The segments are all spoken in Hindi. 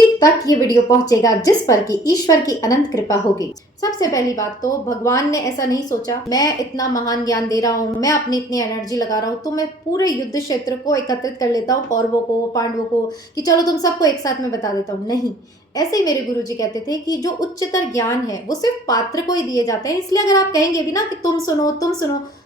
उसी तक ये वीडियो पहुंचेगा जिस पर कि ईश्वर की अनंत कृपा होगी। सबसे पहली बात तो भगवान ने ऐसा नहीं सोचा मैं इतना महान ज्ञान दे रहा हूँ, मैं अपनी इतनी एनर्जी लगा रहा हूँ तो मैं पूरे युद्ध क्षेत्र को एकत्रित कर लेता हूँ, कौरवों को पांडवों को, कि चलो तुम सबको एक साथ में बता देता हूँ। नहीं, ऐसे ही मेरे गुरुजी कहते थे कि जो उच्चतर ज्ञान है वो सिर्फ पात्र को ही दिए जाते हैं, इसलिए अगर आप कहेंगे भी ना कि तुम सुनो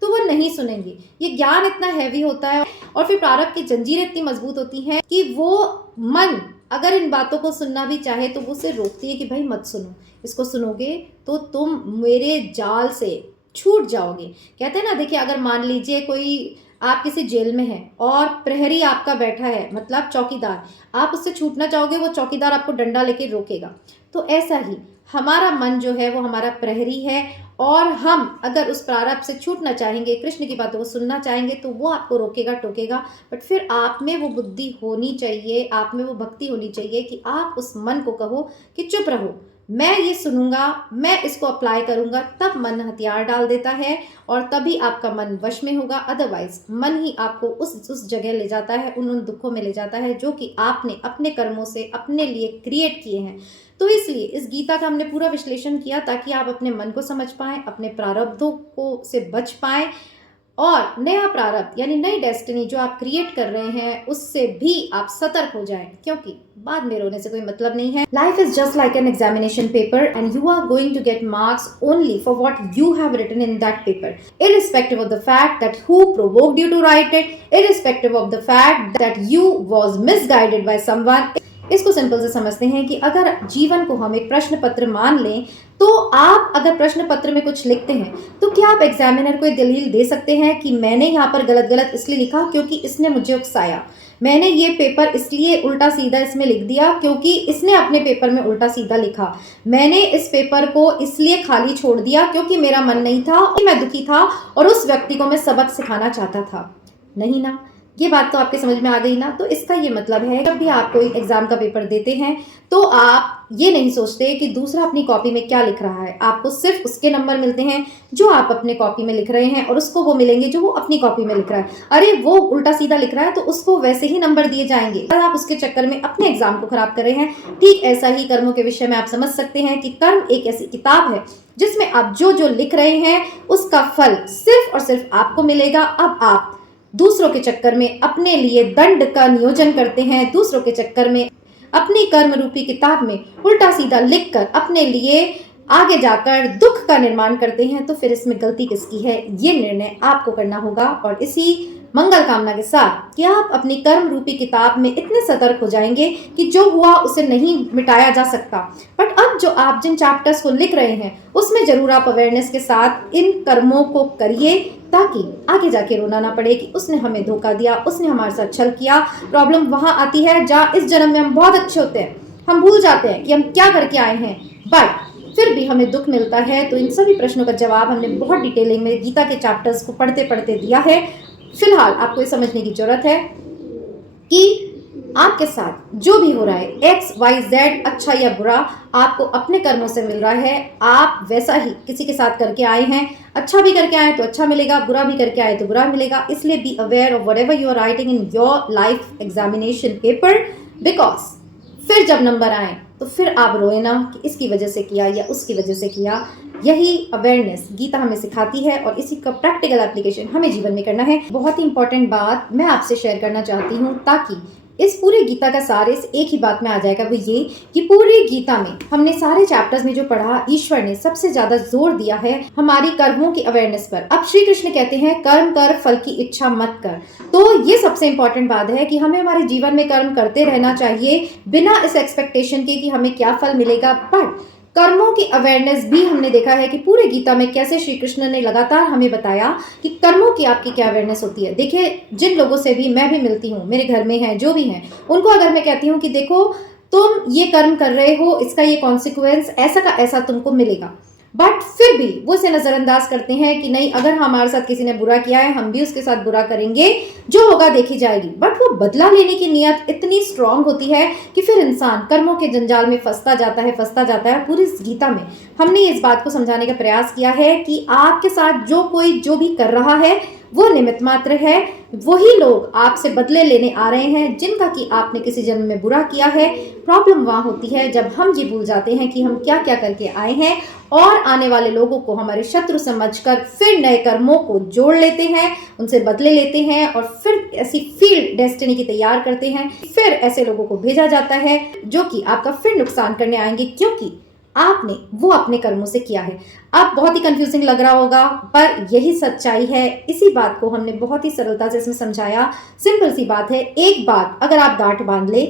तो वो नहीं सुनेंगे। ये ज्ञान इतना हैवी होता है और फिर प्रारब्ध की जंजीरें इतनी मजबूत होती हैं कि वो मन अगर इन बातों को सुनना भी चाहे तो वो उसे रोकती है कि भाई मत सुनो, इसको सुनोगे तो तुम मेरे जाल से छूट जाओगे। कहते हैं ना, देखिए अगर मान लीजिए कोई आप किसी जेल में हैं और प्रहरी आपका बैठा है, मतलब चौकीदार, आप उससे छूटना चाहोगे, वो चौकीदार आपको डंडा लेके रोकेगा। तो ऐसा ही हमारा मन जो है वो हमारा प्रहरी है और हम अगर उस प्रारब्ध से छूटना चाहेंगे, कृष्ण की बातों को सुनना चाहेंगे तो वो आपको रोकेगा टोकेगा। बट फिर आप में वो बुद्धि होनी चाहिए, आप में वो भक्ति होनी चाहिए कि आप उस मन को कहो कि चुप रहो, मैं ये सुनूंगा, मैं इसको अप्लाई करूंगा। तब मन हथियार डाल देता है और तभी आपका मन वश में होगा। अदरवाइज मन ही आपको उस जगह ले जाता है, उन दुखों में ले जाता है जो कि आपने अपने कर्मों से अपने लिए क्रिएट किए हैं। तो इसलिए इस गीता का हमने पूरा विश्लेषण किया ताकि आप अपने मन को समझ पाएं, अपने प्रारब्धों को से बच पाएं और नया प्रारब्ध यानी नई डेस्टिनी जो आप क्रिएट कर रहे हैं उससे भी आप सतर्क हो जाएं, क्योंकि बाद में रोने से कोई मतलब नहीं है। Life is just like an examination paper and you are going to get marks only for what you have written in that paper, irrespective of the fact that who provoked you to write it, irrespective of the fact that you was misguided by someone। इसको सिंपल से समझते हैं कि अगर जीवन को हम एक प्रश्न पत्र मान लें तो आप अगर प्रश्न पत्र में कुछ लिखते हैं तो क्या आप एग्जामिनर को दलील दे सकते हैं कि मैंने यहाँ पर गलत इसलिए लिखा क्योंकि इसने मुझे उकसाया, मैंने ये पेपर इसलिए उल्टा सीधा इसमें लिख दिया क्योंकि इसने अपने पेपर में उल्टा सीधा लिखा, मैंने इस पेपर को इसलिए खाली छोड़ दिया क्योंकि मेरा मन नहीं था, मैं दुखी था और उस व्यक्ति को मैं सबक सिखाना चाहता था। नहीं ना, ये बात तो आपके समझ में आ गई ना। तो इसका ये मतलब है जब भी आप कोई एग्जाम का पेपर देते हैं तो आप ये नहीं सोचते कि दूसरा अपनी कॉपी में क्या लिख रहा है, आपको सिर्फ उसके नंबर मिलते हैं जो आप अपने कॉपी में लिख रहे हैं और उसको वो मिलेंगे जो वो अपनी कॉपी में लिख रहा है। अरे वो उल्टा सीधा लिख रहा है तो उसको वैसे ही नंबर दिए जाएंगे, अगर आप उसके चक्कर में अपने एग्जाम को खराब कर रहे हैं। ठीक ऐसा ही कर्मों के विषय में आप समझ सकते हैं कि कर्म एक ऐसी किताब है जिसमें आप जो लिख रहे हैं उसका फल सिर्फ और सिर्फ आपको मिलेगा। अब आप दूसरों के चक्कर में अपने लिए दंड का नियोजन करते हैं, दूसरों के चक्कर में अपनी कर्म रूपी किताब में उल्टा सीधा लिखकर अपने लिए आगे जाकर दुख का निर्माण करते हैं, तो फिर इसमें गलती किसकी है, ये निर्णय आपको करना होगा। और इसी मंगल कामना के साथ कि आप अपनी कर्म रूपी किताब में इतने सतर्क हो जाएंगे कि जो हुआ उसे नहीं मिटाया जा सकता। बट अब जो आप जिन चैप्टर्स को लिख रहे हैं उसमें जरूर आप अवेयरनेस के साथ इन कर्मों को करिए ताकि आगे जाके रोना ना पड़े कि उसने हमें धोखा दिया, उसने हमारे साथ छल किया। प्रॉब्लम वहां आती है जहाँ इस जन्म में हम बहुत अच्छे होते हैं, हम भूल जाते हैं कि हम क्या करके आए हैं, बट फिर भी हमें दुख मिलता है। तो इन सभी प्रश्नों का जवाब हमने बहुत डिटेलिंग में गीता के चैप्टर्स को पढ़ते पढ़ते दिया है। फिलहाल आपको ये समझने की जरूरत है कि आपके साथ जो भी हो रहा है XYZ, अच्छा या बुरा, आपको अपने कर्मों से मिल रहा है। आप वैसा ही किसी के साथ करके आए हैं, अच्छा भी करके आए तो अच्छा मिलेगा, बुरा भी करके आए तो बुरा मिलेगा। इसलिए be aware of whatever you are writing in your life examination paper, because फिर जब नंबर आए तो फिर आप रोए ना कि इसकी वजह से किया या उसकी वजह से किया। यही अवेयरनेस गीता हमें सिखाती है और इसी का प्रैक्टिकल एप्लीकेशन हमें जीवन में करना है। बहुत ही इंपॉर्टेंट बात मैं आपसे शेयर करना चाहती हूँ ताकि इस पूरी गीता का सार इस एक ही बात में आ जाएगा, वो ये कि पूरी गीता में हमने सारे चैप्टर्स में जो पढ़ा, ईश्वर ने सबसे ज्यादा जोर दिया है हमारी कर्मों की अवेयरनेस पर। अब श्री कृष्ण कहते हैं कर्म कर, फल की इच्छा मत कर। तो ये सबसे इंपॉर्टेंट बात है कि हमें हमारे जीवन में कर्म करते रहना चाहिए बिना इस एक्सपेक्टेशन के कि हमें क्या फल मिलेगा। बट कर्मों की अवेयरनेस भी हमने देखा है कि पूरे गीता में कैसे श्री कृष्ण ने लगातार हमें बताया कि कर्मों की आपकी क्या अवेयरनेस होती है। देखिए, जिन लोगों से भी मैं भी मिलती हूँ, मेरे घर में हैं जो भी हैं, उनको अगर मैं कहती हूँ कि देखो तुम ये कर्म कर रहे हो, इसका ये कॉन्सिक्वेंस ऐसा का ऐसा तुमको मिलेगा, बट फिर भी वो इसे नजरअंदाज करते हैं कि नहीं, अगर हमारे साथ किसी ने बुरा किया है हम भी उसके साथ बुरा करेंगे, जो होगा देखी जाएगी। बट वो बदला लेने की नियत इतनी स्ट्रांग होती है कि फिर इंसान कर्मों के जंजाल में फंसता जाता है। पूरी इस गीता में हमने इस बात को समझाने का प्रयास किया है कि आपके साथ जो कोई जो भी कर रहा है वो निमित्त मात्र है। वही लोग आपसे बदले लेने आ रहे हैं जिनका कि आपने किसी जन्म में बुरा किया है। प्रॉब्लम वहाँ होती है जब हम ये भूल जाते हैं कि हम क्या क्या करके आए हैं और आने वाले लोगों को हमारे शत्रु समझकर फिर नए कर्मों को जोड़ लेते हैं, उनसे बदले लेते हैं और फिर ऐसी फील्ड डेस्टिनी की तैयार करते हैं। फिर ऐसे लोगों को भेजा जाता है जो कि आपका फिर नुकसान करने आएंगे, क्योंकि आपने वो अपने कर्मों से किया है। अब बहुत ही कंफ्यूजिंग लग रहा होगा, पर यही सच्चाई है। इसी बात को हमने बहुत ही सरलता से इसमें समझाया। सिंपल सी बात है, एक बात अगर आप गांठ बांध ले,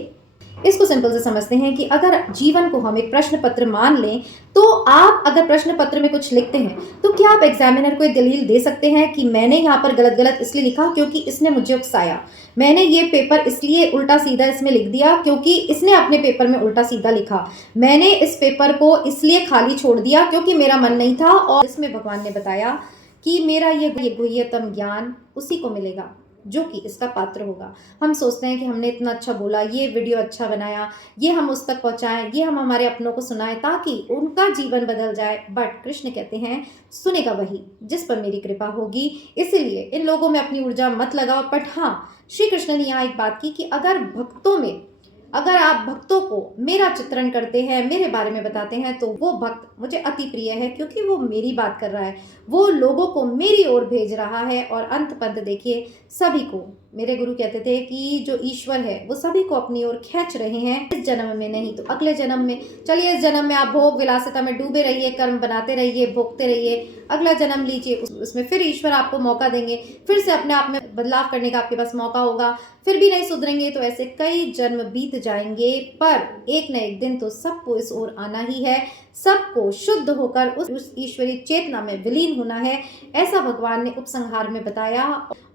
इसको सिंपल से समझते हैं कि अगर जीवन को हम एक प्रश्न पत्र मान लें, तो आप अगर प्रश्न पत्र में कुछ लिखते हैं तो क्या आप एग्जामिनर को एक दलील दे सकते हैं कि मैंने यहाँ पर गलत गलत इसलिए लिखा क्योंकि इसने मुझे उकसाया, मैंने ये पेपर इसलिए उल्टा सीधा इसमें लिख दिया क्योंकि इसने अपने पेपर में उल्टा सीधा लिखा, मैंने इस पेपर को इसलिए खाली छोड़ दिया क्योंकि मेरा मन नहीं था। और इसमें भगवान ने बताया कि मेरा ये गुह्यतम ज्ञान उसी को मिलेगा जो कि इसका पात्र होगा। हम सोचते हैं कि हमने इतना अच्छा बोला, ये वीडियो अच्छा बनाया, ये हम उस तक पहुंचाएं, ये हम हमारे अपनों को सुनाएं ताकि उनका जीवन बदल जाए। बट कृष्ण कहते हैं सुनेगा वही जिस पर मेरी कृपा होगी। इसीलिए इन लोगों में अपनी ऊर्जा मत लगाओ। बट हाँ, श्री कृष्ण ने यहाँ एक बात की कि अगर आप भक्तों को मेरा चित्रण करते हैं, मेरे बारे में बताते हैं, तो वो भक्त मुझे अति प्रिय है क्योंकि वो मेरी बात कर रहा है, वो लोगों को मेरी ओर भेज रहा है। और अंत पंत देखिए, सभी को, मेरे गुरु कहते थे कि जो ईश्वर है वो सभी को अपनी ओर खींच रहे हैं, इस जन्म में नहीं तो अगले जन्म में। चलिए, इस जन्म में आप भोग विलासिता में डूबे रहिए, कर्म बनाते रहिए, भोगते रहिए, अगला जन्म लीजिए, उसमें फिर ईश्वर आपको मौका देंगे, फिर से अपने आप में बदलाव करने का आपके पास मौका होगा। फिर भी नहीं सुधरेंगे तो ऐसे कई जन्म बीत जाएंगे, पर एक न एक दिन तो सबको इस ओर आना ही है, सबको शुद्ध होकर उस ईश्वरीय चेतना में विलीन होना है। ऐसा भगवान ने उपसंहार में बताया।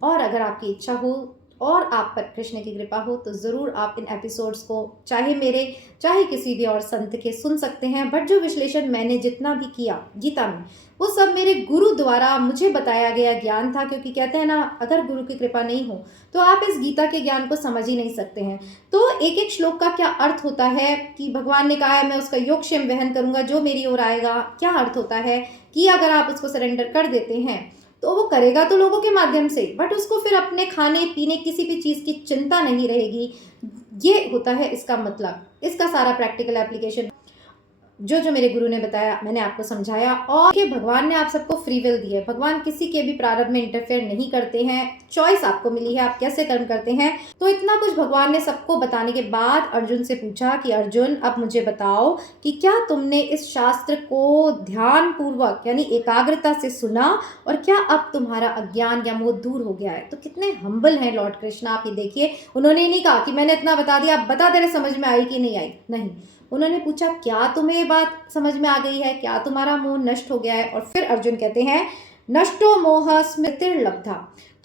और अगर आपकी इच्छा हो और आप पर कृष्ण की कृपा हो तो ज़रूर आप इन एपिसोड्स को चाहे मेरे चाहे किसी भी और संत के सुन सकते हैं। बट जो विश्लेषण मैंने जितना भी किया गीता में, वो सब मेरे गुरु द्वारा मुझे बताया गया ज्ञान था, क्योंकि कहते हैं ना, अगर गुरु की कृपा नहीं हो तो आप इस गीता के ज्ञान को समझ ही नहीं सकते हैं। तो एक एक श्लोक का क्या अर्थ होता है कि भगवान ने कहा है मैं उसका योगक्षेम वहन करूंगा जो मेरी ओर आएगा, क्या अर्थ होता है कि अगर आप उसको सरेंडर कर देते हैं तो वो करेगा तो लोगों के माध्यम से, बट उसको फिर अपने खाने पीने किसी भी चीज़ की चिंता नहीं रहेगी। ये होता है इसका मतलब। इसका सारा प्रैक्टिकल एप्लीकेशन जो मेरे गुरु ने बताया मैंने आपको समझाया। और कि भगवान ने आप सबको फ्री विल दी है, भगवान किसी के भी प्रारब्ध में इंटरफेयर नहीं करते हैं, चॉइस आपको मिली है आप कैसे कर्म करते हैं। तो इतना कुछ भगवान ने सबको बताने के बाद अर्जुन से पूछा कि अर्जुन अब मुझे बताओ कि क्या तुमने इस शास्त्र को ध्यान पूर्वक यानी एकाग्रता से सुना और क्या अब तुम्हारा अज्ञान या मोह दूर हो गया है। तो कितने हम्बल हैं लॉर्ड कृष्ण, आप ये देखिए। उन्होंने नहीं कहा कि मैंने इतना बता दिया अब बता तेरे समझ में आई कि नहीं आई, नहीं, उन्होंने पूछा क्या तुम्हें ये बात समझ में आ गई है, क्या तुम्हारा मोह नष्ट हो गया है। और फिर अर्जुन कहते हैं नष्टो मोह स्मृतिर्लब्धा।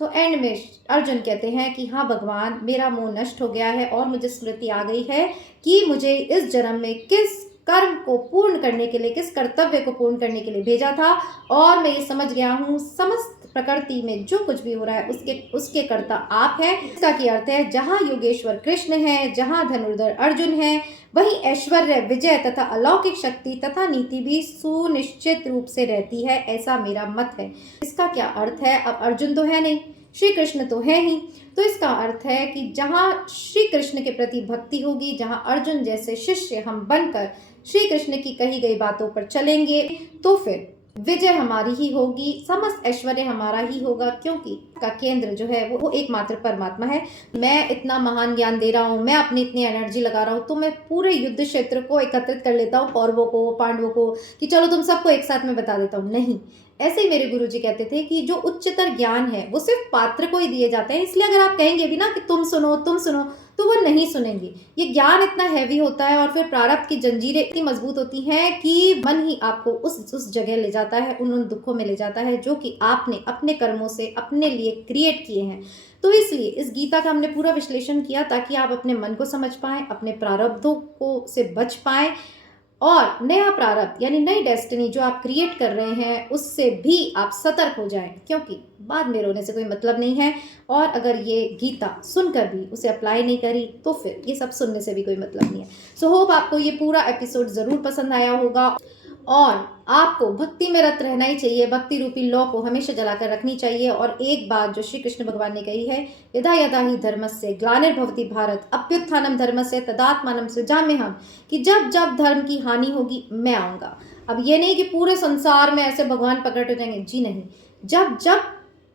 तो एंड में अर्जुन कहते हैं कि हाँ भगवान, मेरा मोह नष्ट हो गया है और मुझे स्मृति आ गई है कि मुझे इस जन्म में किस कर्म को पूर्ण करने के लिए, किस कर्तव्य को पूर्ण करने के लिए भेजा था। और मैं ये समझ गया हूँ समस्त प्रकृति में जो कुछ भी हो रहा है उसके कर्ता आप हैं। इसका क्या अर्थ है, जहाँ योगेश्वर कृष्ण है, जहाँ धनुर्धर अर्जुन है, वही ऐश्वर्य, विजय तथा अलौकिक शक्ति तथा नीति भी सुनिश्चित रूप से रहती है, ऐसा मेरा मत है। इसका क्या अर्थ है, अब अर्जुन तो है नहीं, श्री कृष्ण तो है ही, तो इसका अर्थ है कि जहाँ श्री कृष्ण के प्रति भक्ति होगी, जहाँ अर्जुन जैसे शिष्य हम बनकर श्री कृष्ण की कही गई बातों पर चलेंगे, तो फिर विजय हमारी ही होगी, समस्त ऐश्वर्य हमारा ही होगा, क्योंकि का केंद्र जो है वो एकमात्र परमात्मा है। मैं इतना महान ज्ञान दे रहा हूँ, मैं अपनी इतनी एनर्जी लगा रहा हूँ, तो मैं पूरे युद्ध क्षेत्र को एकत्रित कर लेता हूँ, कौरवों को, पांडवों को, कि चलो तुम सबको एक साथ में बता देता हूँ। नहीं, ऐसे ही मेरे गुरुजी कहते थे कि जो उच्चतर ज्ञान है वो सिर्फ पात्र को ही दिए जाते हैं। इसलिए अगर आप कहेंगे भी ना कि तुम सुनो तो वो नहीं सुनेंगे। ये ज्ञान इतना हैवी होता है और फिर प्रारब्ध की जंजीरें इतनी मजबूत होती हैं कि मन ही आपको उस जगह ले जाता है, उन दुखों में ले जाता है जो कि आपने अपने कर्मों से अपने लिए क्रिएट किए हैं। तो इसलिए इस गीता का हमने पूरा विश्लेषण किया ताकि आप अपने मन को समझ पाएं, अपने प्रारब्धों को से बच पाएं और नया प्रारब्ध यानी नई डेस्टिनी जो आप क्रिएट कर रहे हैं उससे भी आप सतर्क हो जाएं, क्योंकि बाद में रोने से कोई मतलब नहीं है। और अगर ये गीता सुनकर भी उसे अप्लाई नहीं करी तो फिर ये सब सुनने से भी कोई मतलब नहीं है। सो होप आपको ये पूरा एपिसोड ज़रूर पसंद आया होगा और आपको भक्ति में रत रहना ही चाहिए। भक्ति रूपी लौ को हमेशा जलाकर रखनी चाहिए। और एक बात जो श्री कृष्ण भगवान ने कही है, यदा यदा ही धर्मस्य ग्लानिर्भवति भारत अभ्युत्थानम धर्मस्य तदात्मानं सृजाम्यहम्, कि जब जब धर्म की हानि होगी मैं आऊँगा। अब ये नहीं कि पूरे संसार में ऐसे भगवान प्रकट हो जाएंगे, जी नहीं। जब जब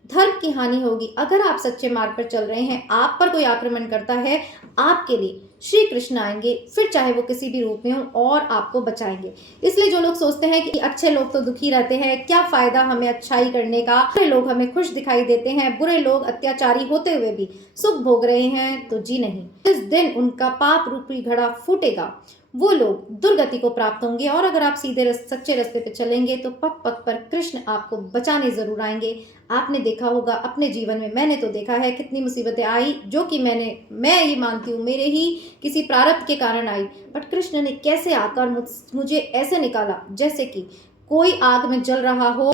धर्म की हानि होगी, अगर आप सच्चे मार्ग पर चल रहे हैं, आप पर कोई आक्रमण करता है, आपके लिए श्री कृष्ण आएंगे, फिर चाहे वो किसी भी रूप में हो, और आपको बचाएंगे। इसलिए जो लोग सोचते हैं कि अच्छे लोग तो दुखी रहते हैं, क्या फायदा हमें अच्छाई करने का, बुरे लोग हमें खुश दिखाई देते हैं, बुरे लोग अत्याचारी होते हुए भी सुख भोग रहे हैं, तो जी नहीं। जिस दिन उनका पाप रूपी घड़ा फूटेगा, वो लोग दुर्गति को प्राप्त होंगे। और अगर आप सीधे सच्चे रास्ते पे चलेंगे तो पग पग पर कृष्ण आपको बचाने जरूर आएंगे। आपने देखा होगा अपने जीवन में, मैंने तो देखा है कितनी मुसीबतें आई, जो कि मैं ये मानती हूँ मेरे ही किसी प्रारब्ध के कारण आई, बट कृष्ण ने कैसे आकर मुझे ऐसे निकाला जैसे कि कोई आग में जल रहा हो,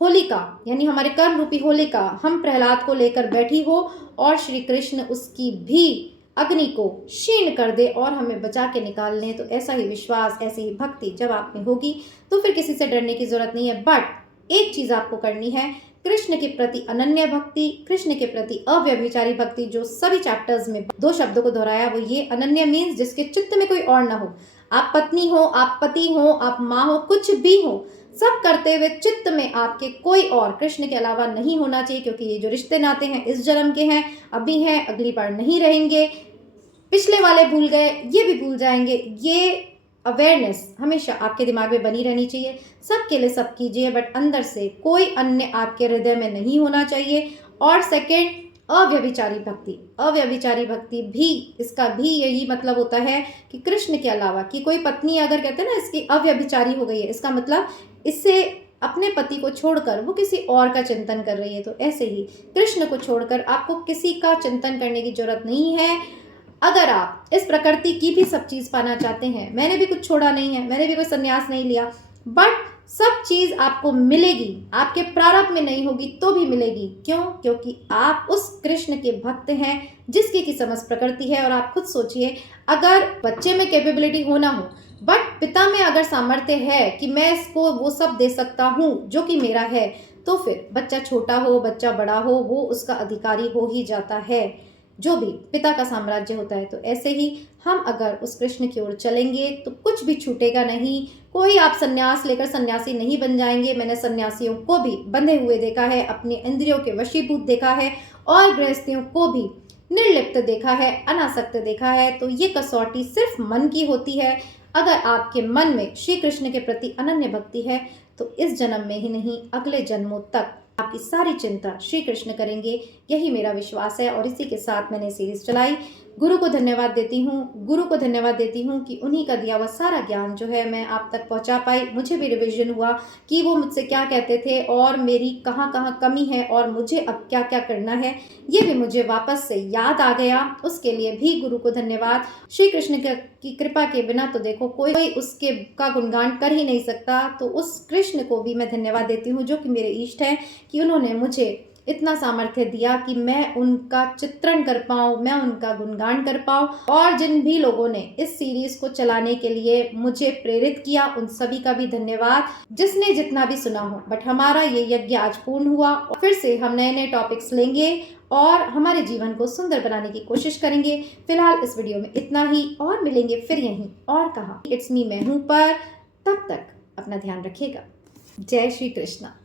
होलिका यानी हमारे कर्म रूपी होलिका हम प्रहलाद को लेकर बैठी हो, और श्री कृष्ण उसकी भी अग्नि को क्षीण कर दे और हमें बचा के निकाल लें। तो ऐसा ही विश्वास, ऐसी ही भक्ति जब आप में होगी तो फिर किसी से डरने की जरूरत नहीं है। बट एक चीज आपको करनी है, कृष्ण के प्रति अनन्य भक्ति, कृष्ण के प्रति अव्यभिचारी भक्ति। जो सभी चैप्टर्स में 2 शब्दों को दोहराया वो ये, अनन्य मीन्स जिसके चित्त में कोई और ना हो। आप पत्नी हो, आप पति हो, आप माँ हो, कुछ भी हो, सब करते हुए चित्त में आपके कोई और कृष्ण के अलावा नहीं होना चाहिए। क्योंकि ये जो रिश्ते नाते हैं इस जन्म के हैं, अभी हैं, अगली बार नहीं रहेंगे। पिछले वाले भूल गए, ये भी भूल जाएंगे। ये अवेयरनेस हमेशा आपके दिमाग में बनी रहनी चाहिए। सबके लिए सब कीजिए, बट अंदर से कोई अन्य आपके हृदय में नहीं होना चाहिए। और सेकेंड, अव्यभिचारी भक्ति। अव्यभिचारी भक्ति भी, इसका भी यही मतलब होता है कि कृष्ण के अलावा कि कोई पत्नी अगर कहते हैं ना इसकी अव्यभिचारी हो गई है, इसका मतलब इससे अपने पति को छोड़कर वो किसी और का चिंतन कर रही है। तो ऐसे ही कृष्ण को छोड़कर आपको किसी का चिंतन करने की जरूरत नहीं है। अगर आप इस प्रकृति की भी सब चीज पाना चाहते हैं, मैंने भी कुछ छोड़ा नहीं है, मैंने भी कोई संन्यास नहीं लिया, बट सब चीज आपको मिलेगी। आपके प्रारब्ध में नहीं होगी तो भी मिलेगी। क्यों? क्योंकि आप उस कृष्ण के भक्त हैं जिसकी की समस्त प्रकृति है। और आप खुद सोचिए, अगर बच्चे में कैपेबिलिटी हो ना हो, बट पिता में अगर सामर्थ्य है कि मैं इसको वो सब दे सकता हूँ जो कि मेरा है, तो फिर बच्चा छोटा हो, बच्चा बड़ा हो, वो उसका अधिकारी हो ही जाता है, जो भी पिता का साम्राज्य होता है। तो ऐसे ही हम अगर उस कृष्ण की ओर चलेंगे तो कुछ भी छूटेगा नहीं। कोई आप सन्यास लेकर सन्यासी नहीं बन जाएंगे। मैंने सन्यासियों को भी बंधे हुए देखा है, अपनी इंद्रियों के वशीभूत देखा है, और गृहस्थियों को भी निर्लिप्त देखा है, अनासक्त देखा है। तो ये कसौटी सिर्फ मन की होती है। अगर आपके मन में श्री कृष्ण के प्रति अनन्य भक्ति है तो इस जन्म में ही नहीं, अगले जन्मों तक आपकी सारी चिंता श्री कृष्ण करेंगे, यही मेरा विश्वास है। और इसी के साथ मैंने सीरीज चलाई। गुरु को धन्यवाद देती हूँ, गुरु को धन्यवाद देती हूँ कि उन्हीं का दिया हुआ सारा ज्ञान जो है मैं आप तक पहुँचा पाई। मुझे भी रिवीजन हुआ कि वो मुझसे क्या कहते थे और मेरी कहाँ कहाँ कमी है और मुझे अब क्या क्या करना है, ये भी मुझे वापस से याद आ गया। उसके लिए भी गुरु को धन्यवाद। श्री कृष्ण की कृपा के बिना तो देखो कोई उसके का गुणगान कर ही नहीं सकता। तो उस कृष्ण को भी मैं धन्यवाद देती हूँ जो कि मेरे इष्ट हैं, कि उन्होंने मुझे इतना सामर्थ्य दिया कि मैं उनका चित्रण कर पाऊँ, मैं उनका गुणगान कर पाऊँ। और जिन भी लोगों ने इस सीरीज को चलाने के लिए मुझे प्रेरित किया, उन सभी का भी धन्यवाद, जिसने जितना भी सुना हो। बट हमारा ये यज्ञ आज पूर्ण हुआ, और फिर से हम नए नए टॉपिक्स लेंगे और हमारे जीवन को सुंदर बनाने की कोशिश करेंगे। फिलहाल इस वीडियो में इतना ही, और मिलेंगे फिर यहीं और कहाँ, इट्स मी मैं हूँ पर। तब तक अपना ध्यान रखिएगा। जय श्री कृष्णा।